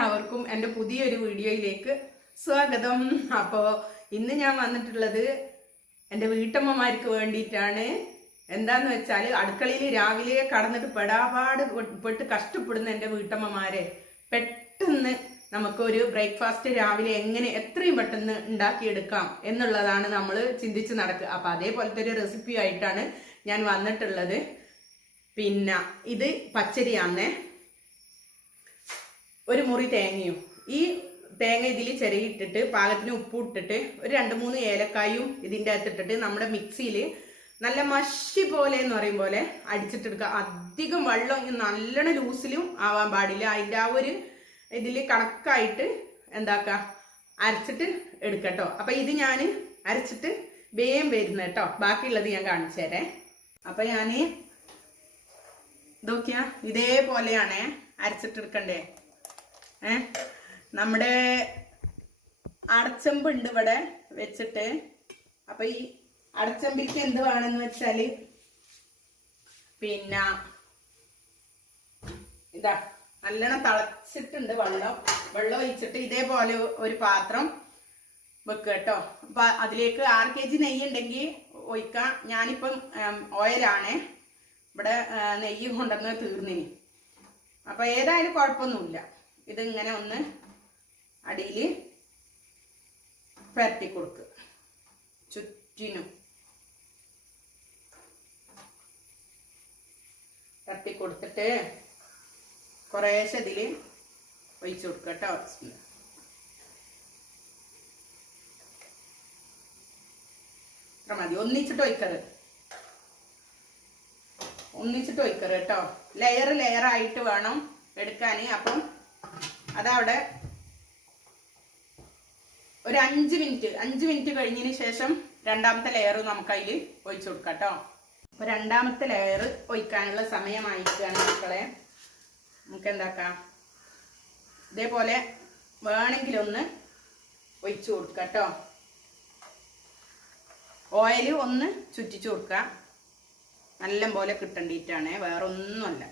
എല്ലാവർക്കും എന്റെ പുതിയൊരു വീഡിയോയിലേക്ക് സ്വാഗതം. അപ്പോൾ ഇന്ന് ഞാൻ വന്നിട്ടുള്ളത് എന്റെ വീട്ടമ്മമാർക്ക് വേണ്ടിയിട്ടാണ്. എന്താന്ന് വെച്ചാൽ അടുക്കളയിൽ രാവിലെ കടന്നിട്ട് പെടാപാട് പെട്ട് കഷ്ടപ്പെടുന്ന എന്റെ വീട്ടമ്മമാരെ പെട്ടെന്ന് നമുക്കൊരു ബ്രേക്ക്ഫാസ്റ്റ് രാവിലെ എങ്ങനെ എത്രയും പെട്ടെന്ന് ഉണ്ടാക്കിയെടുക്കാം എന്നുള്ളതാണ് നമ്മൾ ചിന്തിച്ച് നടക്കുക. അപ്പോൾ അതേപോലത്തെ ഒരു റെസിപ്പി ആയിട്ടാണ് ഞാൻ വന്നിട്ടുള്ളത്. പിന്നെ ഇത് പച്ചരിയാന്നേ. ഒരു മുറി തേങ്ങയും. ഈ തേങ്ങ ഇതിൽ ചിരകിട്ടിട്ട് പാകത്തിന് ഉപ്പ് ഇട്ടിട്ട് ഒരു രണ്ട് മൂന്ന് ഏലക്കായും ഇതിന്റെ അകത്തിട്ടിട്ട് നമ്മുടെ മിക്സിയിൽ നല്ല മഷി പോലെ എന്ന് പറയും പോലെ അടിച്ചിട്ടെടുക്കുക. അധികം വെള്ളം നല്ലോണം ലൂസിലും ആവാൻ പാടില്ല. അതിന്റെ ആ ഒരു ഇതിൽ കണക്കായിട്ട് എന്താക്കുക അരച്ചിട്ട് എടുക്കട്ടോ. അപ്പം ഇത് ഞാൻ അരച്ചിട്ട് വേഗം വരുന്ന കേട്ടോ. ബാക്കിയുള്ളത് ഞാൻ കാണിച്ചു തരേ. അപ്പം ഞാൻ ഇതൊക്കെയാ ഇതേപോലെയാണേ അരച്ചിട്ടെടുക്കണ്ടേ? ഏ? നമ്മുടെ അടച്ചമ്പ് ഉണ്ട് ഇവിടെ വെച്ചിട്ട്. അപ്പൊ ഈ അടച്ചമ്പിക്ക് എന്ത് വേണമെന്ന് വെച്ചാൽ പിന്നെ ഇതാ നല്ലോണം തളച്ചിട്ടുണ്ട് വെള്ളം. വെള്ളം ഒഴിച്ചിട്ട് ഇതേപോലെ ഒരു പാത്രം വെക്കുക കേട്ടോ. അപ്പൊ അതിലേക്ക് ആറ് കെ ജി നെയ്യ് ഉണ്ടെങ്കിൽ ഒഴിക്കാം. ഞാനിപ്പം ഓയിലാണ്. ഇവിടെ നെയ്യ് കൊണ്ടുവന്ന് തീർന്നിനി. അപ്പൊ ഏതായാലും കുഴപ്പമൊന്നുമില്ല. ഇതിങ്ങനെ ഒന്ന് അടിയിൽ പരത്തി കൊടുക്കുക ചുറ്റിനും. പരത്തി കൊടുത്തിട്ട് കുറേശ്ശെ ഇതിൽ ഒഴിച്ചു കൊടുക്കുക കേട്ടോ. മതി. ഒന്നിച്ചിട്ട് ഒഴിക്കരുത്. ഒന്നിച്ചിട്ട് ഒഴിക്കരുത് കേട്ടോ. ലെയർ ലെയർ ആയിട്ട് വേണം എടുക്കാൻ അപ്പം അതവിടെ. ഒരു അഞ്ച് മിനിറ്റ് അഞ്ച് മിനിറ്റ് കഴിഞ്ഞതിന് ശേഷം രണ്ടാമത്തെ ലെയർ നമുക്ക് അതിൽ ഒഴിച്ചു കൊടുക്കാം കേട്ടോ അപ്പോൾ രണ്ടാമത്തെ ലെയർ ഒഴിക്കാനുള്ള സമയമായിരിക്കുകയാണ് മക്കളെ. നമുക്ക് എന്താക്കാം ഇതേപോലെ വേണമെങ്കിലൊന്ന് ഒഴിച്ചു കൊടുക്കാം കേട്ടോ ഓയിൽ ഒന്ന് ചുറ്റിച്ചു കൊടുക്കുക നല്ല പോലെ കിട്ടേണ്ടിയിട്ടാണ് വേറെ ഒന്നുമല്ല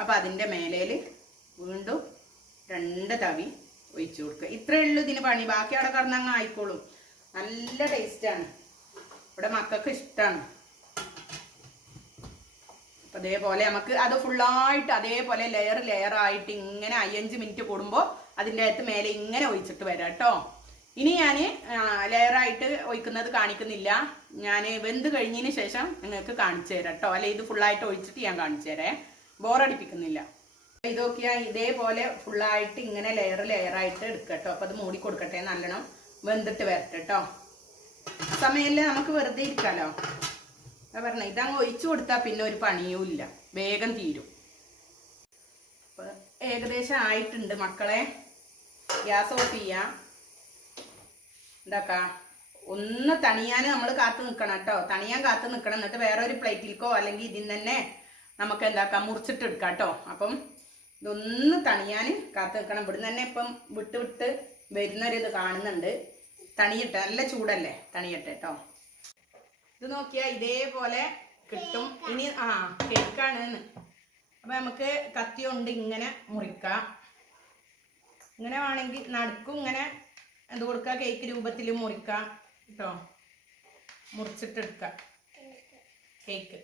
അപ്പം അതിന്റെ മേലേൽ വീണ്ടും രണ്ട് തവി ഒഴിച്ചു കൊടുക്കുക. ഇത്രയേ ഉള്ളൂ ഇതിന് പണി. ബാക്കി അവിടെ കിടന്നങ്ങ് ആയിക്കോളും. നല്ല ടേസ്റ്റാണ് ഇവിടെ മക്കൾക്ക് ഇഷ്ടമാണ് അതേപോലെ നമുക്ക് അത് ഫുള്ളായിട്ട് അതേപോലെ ലെയർ ലെയർ ആയിട്ട് ഇങ്ങനെ അയ്യഞ്ച് മിനിറ്റ് കൂടുമ്പോൾ അതിന്റെ അകത്ത് മേലെ ഇങ്ങനെ ഒഴിച്ചിട്ട് വരാം കേട്ടോ. ഇനി ഞാൻ ലെയറായിട്ട് ഒഴിക്കുന്നത് കാണിക്കുന്നില്ല. ഞാൻ വെന്ത് കഴിഞ്ഞതിന് ശേഷം നിങ്ങൾക്ക് കാണിച്ചു തരാം കേട്ടോ. അല്ലെ ഇത് ഫുള്ളായിട്ട് ഒഴിച്ചിട്ട് ഞാൻ കാണിച്ചു തരാം. ബോറടിപ്പിക്കുന്നില്ല. ഇതൊക്കെയാ ഇതേപോലെ ഫുള്ളായിട്ട് ഇങ്ങനെ ലെയർ ലെയറായിട്ട് എടുക്കട്ടോ. അപ്പം അത് മൂടി കൊടുക്കട്ടെ നല്ലോണം വെന്തിട്ട് വരട്ടെ കേട്ടോ സമയമില്ല നമുക്ക് വെറുതെ ഇരിക്കാലോ? അതാ പറഞ്ഞ ഇതങ്ങ് ഒഴിച്ചു കൊടുത്താൽ പിന്നെ ഒരു പണിയും ഇല്ല. വേഗം തീരും. അപ്പൊ ഏകദേശം ആയിട്ടുണ്ട് മക്കളെ. ഗ്യാസ് ഓഫ് ചെയ്യാം. എന്താക്കാ? ഒന്ന് തണിയാൻ നമ്മൾ കാത്തു നിൽക്കണം കേട്ടോ തണിയാൻ കാത്തു നിൽക്കണം എന്നിട്ട് വേറെ ഒരു പ്ലേറ്റിലേക്കോ അല്ലെങ്കിൽ ഇതിൽ തന്നെ നമുക്ക് എന്താക്കാം? മുറിച്ചിട്ട് എടുക്കാം കേട്ടോ അപ്പം ഇതൊന്ന് തണിയാൻ കാത്തു നിൽക്കണം. ഇവിടുന്ന് തന്നെ ഇപ്പം വിട്ട് വിട്ട് വരുന്നൊരിത് കാണുന്നുണ്ട്. തണിയിട്ട് നല്ല ചൂടല്ലേ തണിയിട്ട് കേട്ടോ ഇത് നോക്കിയാൽ ഇതേപോലെ കിട്ടും. ഇനി ആ കേക്കാണ് അപ്പൊ നമുക്ക് കത്തി കൊണ്ട് ഇങ്ങനെ മുറിക്കാം. ഇങ്ങനെ വേണമെങ്കിൽ നടുക്കും ഇങ്ങനെ എന്ത് കൊടുക്കുക കേക്ക് രൂപത്തിൽ മുറിക്കാം കേട്ടോ മുറിച്ചിട്ടെടുക്കാം. കേക്ക്.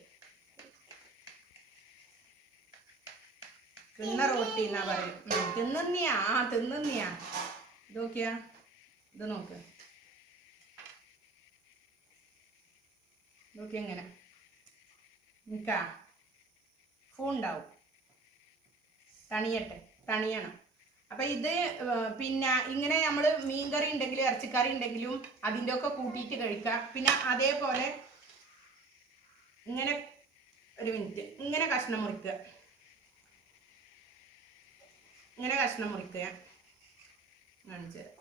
കിണ്ണ റോട്ടി എന്നാ പറയും തിന്നിയാ ആ തിന്നുന്നിയാ. ഇത് നോക്കിയാ. ഇത് നോക്ക്. നോക്കി എങ്ങനെ നിക്കാ. ഫൂ ഉണ്ടാവും തണിയട്ടെ. തണിയണം. അപ്പൊ ഇത് പിന്നെ ഇങ്ങനെ നമ്മൾ മീൻകറി ഉണ്ടെങ്കിലും ഇറച്ചിക്കറി ഉണ്ടെങ്കിലും അതിന്റെ ഒക്കെ കൂട്ടിയിട്ട് കഴിക്കുക പിന്നെ അതേപോലെ ഇങ്ങനെ ഒരു മിനിറ്റ്. ഇങ്ങനെ കഷ്ണം മുറിക്കുക. ഇങ്ങനെ കഷ്ണം മുറിക്കുക കാണിച്ചു തരാം.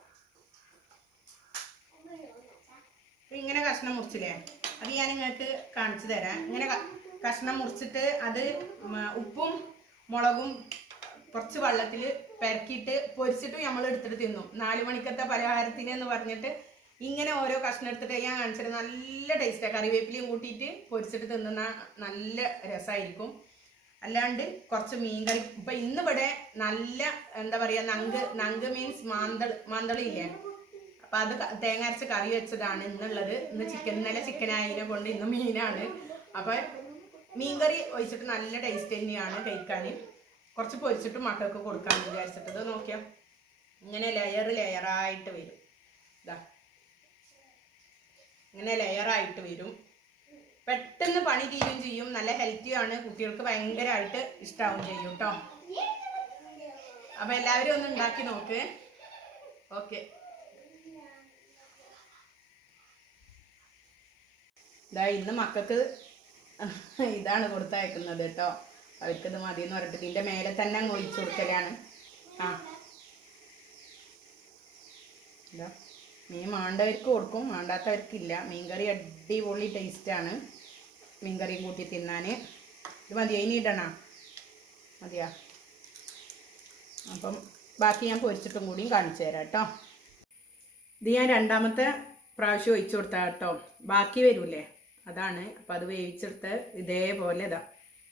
ഇങ്ങനെ കഷ്ണം മുറിച്ചില്ലേ? അത് ഞാൻ ഇങ്ങോട്ട് കാണിച്ചു തരാം. ഇങ്ങനെ കഷ്ണം മുറിച്ചിട്ട് അത് ഉപ്പും മുളകും കുറച്ച് വെള്ളത്തിൽ പെരക്കിയിട്ട് പൊരിച്ചിട്ട് നമ്മൾ എടുത്തിട്ട് തിന്നും. നാല് മണിക്കത്തെ പലഹാരത്തിന് എന്ന് പറഞ്ഞിട്ട് ഇങ്ങനെ ഓരോ കഷ്ണം എടുത്തിട്ട് ഞാൻ കാണിച്ചിട്ട് നല്ല ടേസ്റ്റാണ് കറിവേപ്പിലയും കൂട്ടിയിട്ട് പൊരിച്ചിട്ട് തിന്നുന്ന നല്ല രസമായിരിക്കും അല്ലാണ്ട് കുറച്ച് മീൻകറി. ഇപ്പൊ ഇന്നിവിടെ നല്ല എന്താ പറയാ നങ്ക് നങ്ക് മീൻസ് മാന്തൾ മാന്തളി ഇല്ലേ അപ്പൊ അത് തേങ്ങ അരച്ച് കറി വെച്ചതാണ് ഇന്നുള്ളത്. ഇന്ന് ചിക്കൻ ഇന്നലെ ചിക്കൻ ആയതിനെ കൊണ്ട് ഇന്ന് മീനാണ്. അപ്പൊ മീൻകറി ഒഴിച്ചിട്ട് നല്ല ടേസ്റ്റ് തന്നെയാണ് കഴിക്കാൻ. കുറച്ച് പൊരിച്ചിട്ട് മക്കൾക്ക് കൊടുക്കാൻ വിചാരിച്ചിട്ട്. ഇത് നോക്കിയാ? ഇങ്ങനെ ലെയർ ലെയറായിട്ട് വരും. ഇതാ. ഇങ്ങനെ ലെയറായിട്ട് വരും. പെട്ടെന്ന് പണി തീരും ചെയ്യും. നല്ല ഹെൽത്തി ആണ്. കുട്ടികൾക്ക് ഭയങ്കരമായിട്ട് ഇഷ്ടാവും ചെയ്യും കേട്ടോ അപ്പൊ എല്ലാവരും ഒന്ന് ഉണ്ടാക്കി നോക്ക്. ഓക്കെ. ഇതാ ഇന്ന് മക്കൾക്ക് ഇതാണ് കൊടുത്തയക്കുന്നത് കേട്ടോ അവർക്കിത് മതി എന്ന് പറഞ്ഞിട്ട് ഇതിന്റെ മേലെ തന്നെ അങ്ങ് ഒഴിച്ചു കൊടുക്കലാണ്. ആ. ഇതാ. മീൻ മാണ്ടവർക്ക് കൊടുക്കും മാണ്ടാത്തവർക്കില്ല മീൻകറി അടിപൊളി ടേസ്റ്റാണ് മീൻകറിയും കൂട്ടി തിന്നാൻ ഇത് മതി ഇനി ഇടണ? മതിയാ? അപ്പം ബാക്കി ഞാൻ പൊരിച്ചിട്ടും കൂടിയും കാണിച്ചു തരാം കേട്ടോ. ഇത് ഞാൻ രണ്ടാമത്തെ പ്രാവശ്യം ഒഴിച്ചു കൊടുത്ത കേട്ടോ. ബാക്കി വരൂലേ? അതാണ്. അപ്പം അത് വേവിച്ചെടുത്ത് ഇതേപോലെ ഇതാ.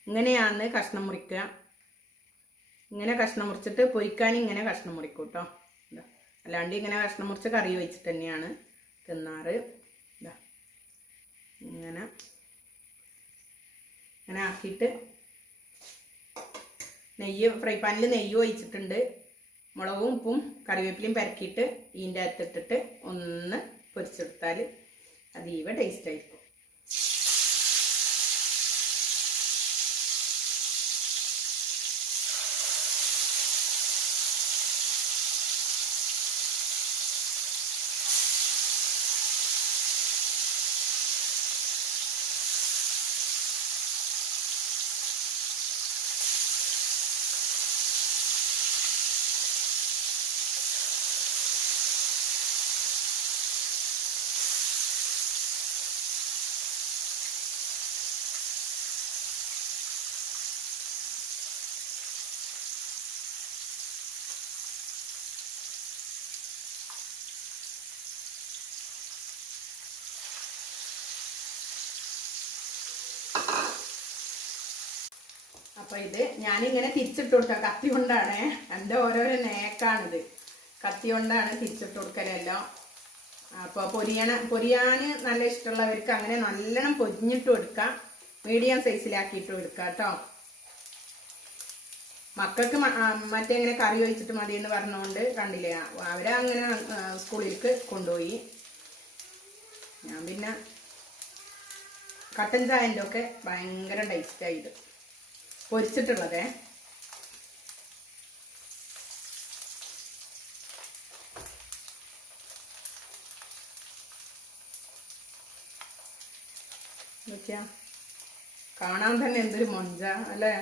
ഇങ്ങനെയാണ് കഷ്ണം മുറിക്കുക. ഇങ്ങനെ കഷ്ണം മുറിച്ചിട്ട് പൊരിക്കാൻ ഇങ്ങനെ കഷ്ണം മുറിക്കും കേട്ടോ. അല്ലാണ്ട് ഇങ്ങനെ കഷ്ണം മുറിച്ച് കറി വെച്ചിട്ട് തന്നെയാണ് തിന്നാറ്. ഇങ്ങനെ. ഇങ്ങനെ ആക്കിയിട്ട് നെയ്യ് ഫ്രൈ പാനിൽ നെയ്യ് ഒഴിച്ചിട്ടുണ്ട്. മുളകും ഉപ്പും കറിവേപ്പിലയും പരക്കിയിട്ട് ഇതിന്റെ അകത്തിട്ടിട്ട് ഒന്ന് പൊരിച്ചെടുത്താൽ അതീവ ടേസ്റ്റ് അപ്പൊ ഇത് ഞാനിങ്ങനെ തിരിച്ചിട്ട് കൊടുക്കാം കത്തി കൊണ്ടാണ് എന്റെ ഓരോരോ നേക്കാണിത്. കത്തി കൊണ്ടാണ് തിരിച്ചിട്ട് കൊടുക്കലെല്ലാം അപ്പോൾ പൊരിയണ പൊരിയാൻ നല്ല ഇഷ്ടമുള്ളവർക്ക് അങ്ങനെ നല്ലോണം പൊരിഞ്ഞിട്ട് കൊടുക്കാം മീഡിയം സൈസിലാക്കിയിട്ട് കൊടുക്കാം കേട്ടോ. മക്കൾക്ക് മറ്റേ ഇങ്ങനെ കറി ഒഴിച്ചിട്ട് മതി എന്ന് പറഞ്ഞുകൊണ്ട് കണ്ടില്ലേ അവരെ അങ്ങനെ സ്കൂളിലേക്ക് കൊണ്ടുപോയി. ഞാൻ പിന്നെ കട്ടൻ ചായന്റെ ഒക്കെ ഭയങ്കര ടേസ്റ്റായി പൊരിച്ചിട്ടുള്ളതേ. കാണാൻ തന്നെ എന്തൊരു മൊഞ്ച അല്ലേ?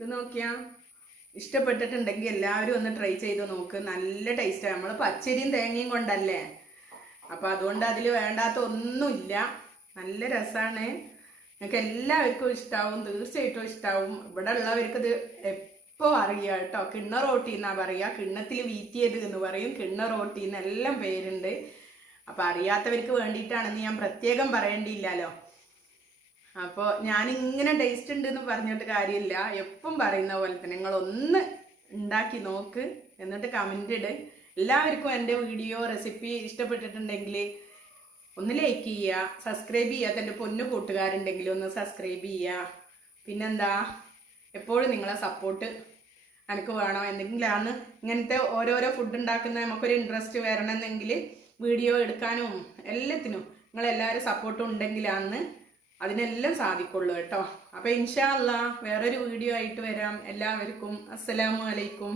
ഇത് നോക്കിയാ ഇഷ്ടപ്പെട്ടിട്ടുണ്ടെങ്കിൽ എല്ലാവരും ഒന്ന് ട്രൈ ചെയ്ത് നോക്ക്. നല്ല ടേസ്റ്റാണ് നമ്മൾ പച്ചരിയും തേങ്ങയും കൊണ്ടല്ലേ? അപ്പം അതുകൊണ്ട് അതിൽ വേണ്ടാത്ത ഒന്നുമില്ല. നല്ല രസമാണ് നിങ്ങൾക്ക് എല്ലാവർക്കും ഇഷ്ടാവും. തീർച്ചയായിട്ടും ഇഷ്ടാവും. ഇവിടെ ഉള്ളവർക്ക് ഇത് എപ്പോൾ അറിയാം കേട്ടോ. കിണ്ണ റോട്ടി എന്നാ പറയുക കിണ്ണത്തിൽ വീറ്റിയത് എന്ന് പറയും. കിണ്ണ റോട്ടി എന്നെല്ലാം പേരുണ്ട്. അപ്പം അറിയാത്തവർക്ക് വേണ്ടിയിട്ടാണെന്ന് ഞാൻ പ്രത്യേകം പറയേണ്ടിയില്ലല്ലോ. അപ്പോൾ ഞാൻ ഇങ്ങനെ ടേസ്റ്റ് ഉണ്ട് എന്ന് പറഞ്ഞിട്ട് കാര്യമില്ല. എപ്പം പറയുന്ന പോലെ തന്നെ നിങ്ങൾ ഒന്ന് ഉണ്ടാക്കി നോക്ക്. എന്നിട്ട് കമന്റ് ഇട്. എല്ലാവർക്കും എന്റെ വീഡിയോ റെസിപ്പി ഇഷ്ടപ്പെട്ടിട്ടുണ്ടെങ്കിൽ ഒന്ന് ലൈക്ക് ചെയ്യുക. സബ്സ്ക്രൈബ് ചെയ്യുക എന്റെ പൊന്നു കൂട്ടുകാരുണ്ടെങ്കിൽ ഒന്ന് സബ്സ്ക്രൈബ് ചെയ്യുക. പിന്നെന്താ? എപ്പോഴും നിങ്ങളെ സപ്പോർട്ട് എനിക്ക് വേണം. എന്തെങ്കിലാണ് ഇങ്ങനത്തെ ഓരോരോ ഫുഡ് ഉണ്ടാക്കുന്ന നമുക്കൊരു ഇൻട്രസ്റ്റ് വരണമെന്നെങ്കിൽ വീഡിയോ എടുക്കാനും എല്ലാത്തിനും നിങ്ങളെല്ലാവരും സപ്പോർട്ടും ഉണ്ടെങ്കിലാന്ന് അതിനെല്ലാം സാധിക്കുള്ളൂ കേട്ടോ. അപ്പോൾ ഇൻഷാ അല്ലാ വേറൊരു വീഡിയോ ആയിട്ട് വരാം. എല്ലാവർക്കും അസ്സലാമു അലൈക്കും.